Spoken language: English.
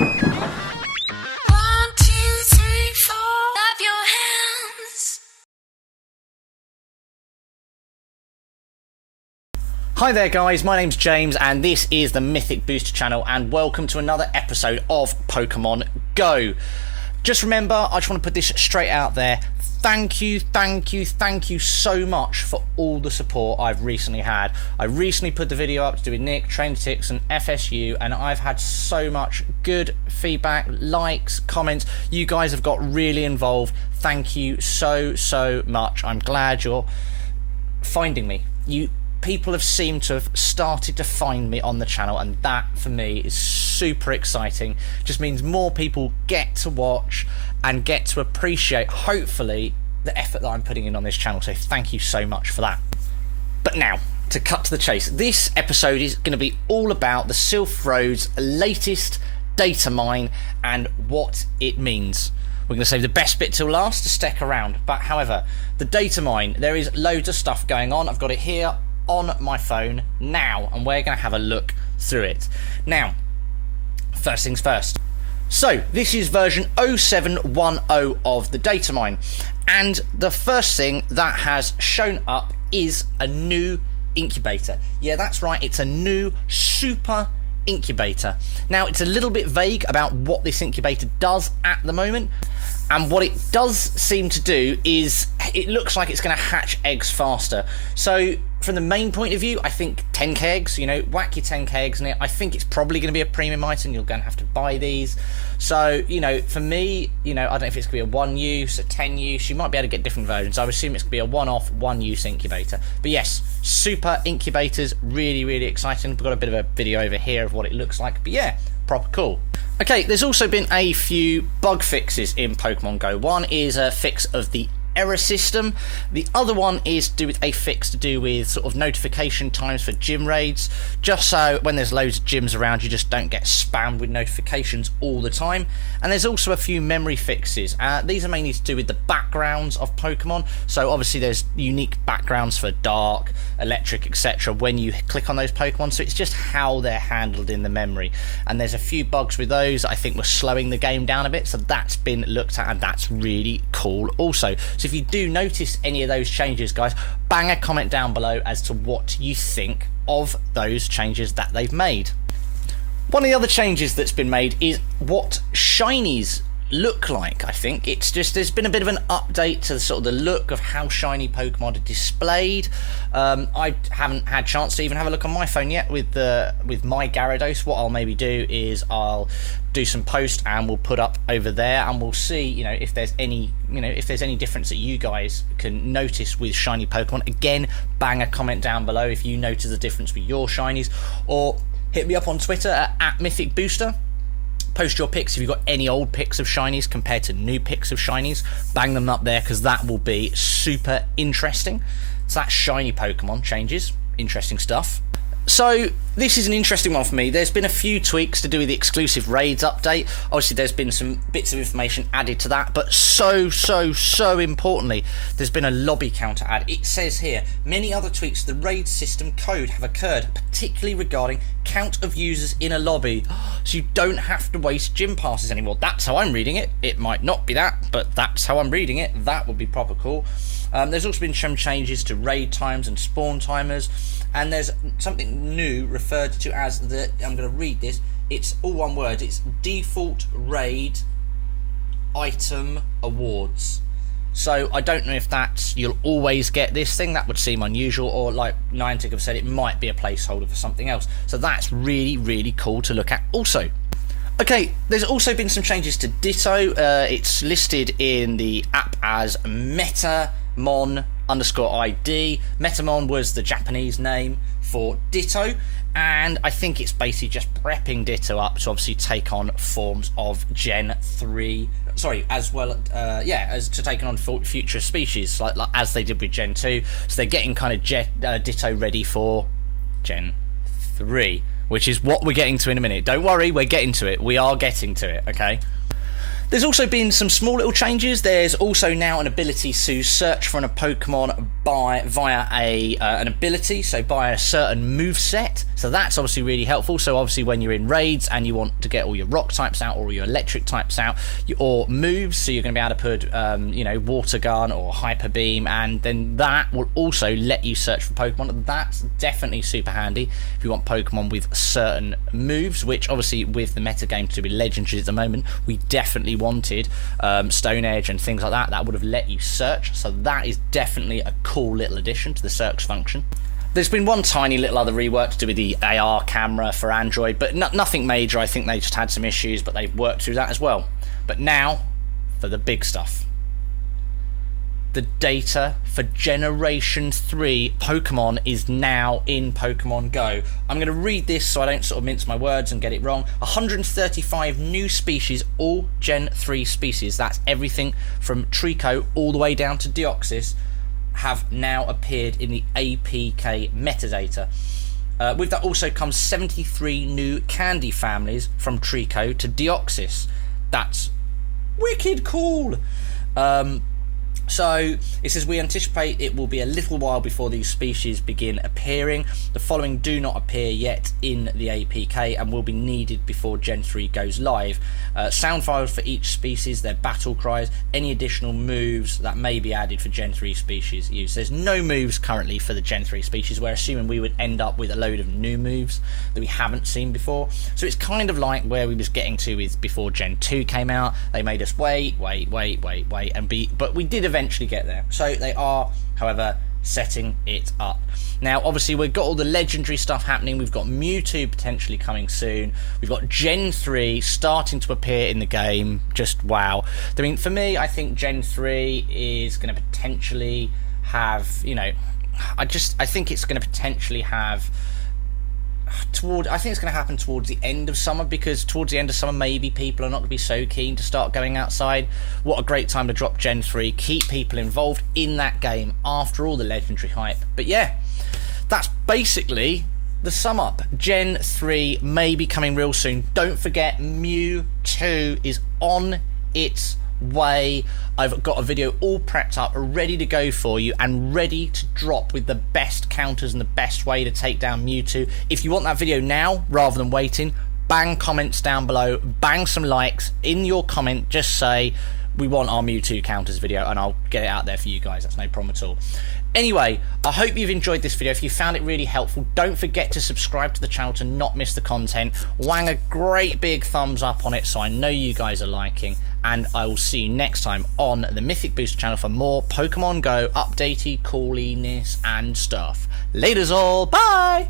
Hi there guys, my name's James and this is the Mythic Booster Channel and welcome to another episode of Pokemon Go. Just remember, I just want to put this straight out there. Thank you so much for all the support I've recently had. I recently put the video up to do with Nick, Trainatics and FSU and I've had so much good feedback, likes, comments. You guys have got really involved. Thank you so much. I'm glad you're finding me. People have seemed to have started to find me on the channel and that for me is super exciting. Just means more people get to watch and get to appreciate hopefully the effort that I'm putting in on this channel, so thank you so much for that. But now to cut to the chase, this episode is going to be all about the Silph's latest data mine and what it means. We're going to save the best bit till last to stick around, but however, the data mine, there is loads of stuff going on. I've got it here on my phone now and we're going to have a look through it. Now, first things first. So this is version 0710 of the data mine and the first thing that has shown up is a new incubator. Yeah, that's right, it's a new super incubator. Now it's a little bit vague about what this incubator does at the moment, and what it does seem to do is it looks like it's going to hatch eggs faster. So from the main point of view, I think 10k eggs, you know, whack your 10k eggs in it. I think it's probably going to be a premium item. You're going to have to buy these. So, you know, for me, you know, I don't know if it's going to be a 1 use, a 10 use. You might be able to get different versions. I would assume it's going to be a one-off, one-use incubator. But yes, super incubators, really exciting. We've got a bit of a video over here of what it looks like. But yeah, proper cool. Okay, there's also been a few bug fixes in Pokemon Go. One is a fix of the error system. The other one is to do with a fix to do with sort of notification times for gym raids, just so when there's loads of gyms around you just don't get spammed with notifications all the time. And there's also a few memory fixes. These are mainly to do with the backgrounds of Pokemon. So obviously there's unique backgrounds for dark, electric, etc. when you click on those Pokemon, so it's just how they're handled in the memory. And there's a few bugs with those I think were slowing the game down a bit, so that's been looked at and that's really cool also. So if you do notice any of those changes, guys, bang a comment down below as to what you think of those changes that they've made. One of the other changes that's been made is what shinies look like. I think it's just there's been a bit of an update to sort of the look of how shiny Pokemon are displayed. I haven't had a chance to even have a look on my phone yet with my Gyarados. What I'll maybe do is I'll do some posts and we'll put up over there and we'll see, you know, if there's any, you know, if there's any difference that you guys can notice with shiny Pokemon. Again, bang a comment down below if you notice a difference with your shinies, or hit me up on Twitter at Mythic Booster. Post your pics if you've got any old pics of shinies compared to new pics of shinies. Bang them up there because that will be super interesting. So that's shiny Pokemon changes. Interesting stuff. So this is an interesting one for me. There's been a few tweaks to do with the exclusive raids update. Obviously there's been some bits of information added to that, but so importantly, there's been a lobby counter add. It says here, many other tweaks to the raid system code have occurred, particularly regarding count of users in a lobby, so you don't have to waste gym passes anymore. That's how I'm reading it. It might not be that, but that's how I'm reading it. That would be proper cool. There's also been some changes to raid times and spawn timers, and there's something new referred to as the, I'm going to read this, it's all one word, it's default raid item awards. So I don't know if that's, you'll always get this thing, that would seem unusual, or like Niantic have said, it might be a placeholder for something else. So that's really cool to look at also. Okay, there's also been some changes to Ditto. It's listed in the app as Metamon_ID. Metamon was the Japanese name for Ditto, and I think it's basically just prepping Ditto up to obviously take on forms of Gen 3. Sorry, as well, as to take on future species, like as they did with Gen 2. So they're getting kind of Ditto ready for Gen 3, which is what we're getting to in a minute. Don't worry, we're getting to it. We are getting to it, okay? There's also been some small little changes. There's also now an ability to search for a Pokemon via an ability, so by a certain move set. So that's obviously really helpful. So obviously when you're in raids and you want to get all your rock types out or all your electric types out, or moves, so you're going to be able to put, you know, water gun or hyper beam, and then that will also let you search for Pokemon. That's definitely super handy if you want Pokemon with certain moves, which obviously with the metagame to be legendaries at the moment, we definitely wanted Stone Edge and things like that. That would have let you search, so that is definitely a cool little addition to the search function. There's been one tiny little other rework to do with the AR camera for Android, but nothing major. I think they just had some issues, but they've worked through that as well. But now for the big stuff. The data for Generation 3 Pokemon is now in Pokemon Go. I'm going to read this so I don't sort of mince my words and get it wrong. 135 new species, all Gen 3 species, that's everything from Trico all the way down to Deoxys, have now appeared in the APK metadata. With that also comes 73 new candy families from Trico to Deoxys. That's wicked cool. So it says we anticipate it will be a little while before these species begin appearing. The following do not appear yet in the APK and will be needed before Gen 3 goes live. Sound files for each species, their battle cries, any additional moves that may be added for Gen 3 species use. There's no moves currently for the Gen 3 species. We're assuming we would end up with a load of new moves that we haven't seen before. So it's kind of like where we was getting to with before Gen 2 came out. They made us wait, but we did eventually get there. So they are, however, setting it up. Now obviously we've got all the legendary stuff happening. We've got Mewtwo potentially coming soon. We've got Gen 3 starting to appear in the game. Just wow. I mean, for me, I think Gen 3 is going to potentially have, you know, I think it's going to potentially have I think it's going to happen towards the end of summer, because towards the end of summer maybe people are not going to be so keen to start going outside. What a great time to drop Gen 3, keep people involved in that game after all the legendary hype. But yeah, that's basically the sum up. Gen 3 may be coming real soon. Don't forget, Mewtwo is on its way. I've got a video all prepped up, ready to go for you, and ready to drop with the best counters and the best way to take down Mewtwo. If you want that video now rather than waiting, bang comments down below, bang some likes in your comment, just say we want our Mewtwo counters video and I'll get it out there for you guys. That's no problem at all. Anyway, I hope you've enjoyed this video. If you found it really helpful, don't forget to subscribe to the channel to not miss the content. Wang a great big thumbs up on it so I know you guys are liking. And I will see you next time on the Mythic Booster channel for more Pokemon Go updated cooliness and stuff. Laters all, bye!